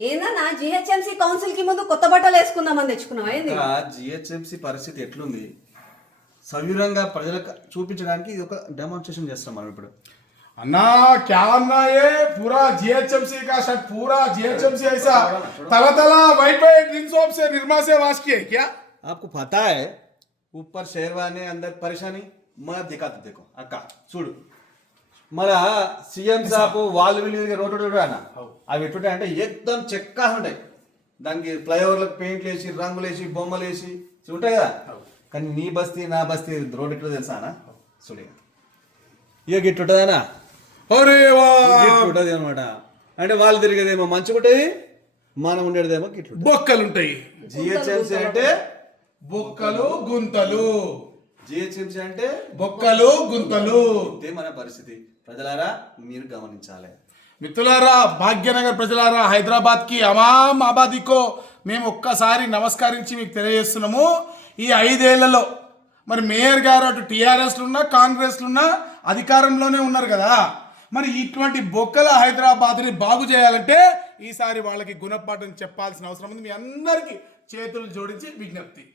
ఏందన్నా GHMC council కి ముందు కొత్త బట్టలు వేసుకుందామని తెచ్చుకున్నావా ఏంది జిహెచ్ఎంసి పరిస్థితి ఎట్లుంది సవివరంగా ప్రజలకు చూపించడానికి ఇది ఒక డెమాన్స్ట్రేషన్ చేస్తాం మనం ఇప్పుడు अन्ना क्या अन्ना ये पूरा जीएचएमसी का शर्ट पूरा जीएचएमसी ऐसा तला तला वाइट वाइट रिन सोप से निर्मा से वाश किए क्या आपको पता है ऊपर शेरवानी अंदर परेशानी मैं दिखाता देखो అక్క చూడు మన సీఎం సాప్ వాళ్ళు వీళ్ళు రోడ్డు అన్న. అవి ఎట్టుంటాయి అంటే ఏకదం చెక్కా ఉంటాయి. దానికి ఫ్లైఓవర్లకు పెయింట్లు వేసి రంగులు వేసి బొమ్మలు వేసి ఉంటాయి కదా. కానీ నీ బస్తీ నా బస్తీ రోడ్డు ఎట్లా తెలుసా అన్న? ఇక. గిట్టుంటుందనా ఉంటుంది అనమాట అంటే వాళ్ళు తిరిగేదేమో మంచుకుంటాయి మనం ఉండేదేమో గిట్లు బొక్కలు ఉంటాయి జిహెచ్ఎంసీ అంటే బొక్కలు గుంతలు. జిహెచ్ఎంసీ అంటే బొక్కలు గుంతలు. ఇదే మన పరిస్థితి. ప్రజలారా మీరు గమనించాలి. మిత్రులారా భాగ్యనగర్ ప్రజలారా హైదరాబాద్కి అమాం ఆబాదీకో మేము ఒక్కసారి నమస్కరించి మీకు తెలియజేస్తున్నాము. ఈ ఐదేళ్ళలో మరి మేయర్ గారు అటు టీఆర్ఎస్లు ఉన్నా కాంగ్రెస్లు ఉన్నా అధికారంలోనే ఉన్నారు కదా. మరి ఇటువంటి బొక్కల హైదరాబాద్ని బాగు చేయాలంటే ఈసారి వాళ్ళకి గుణపాఠం చెప్పాల్సిన అవసరం ఉంది. మీ అందరికీ చేతులు జోడించి విజ్ఞప్తి.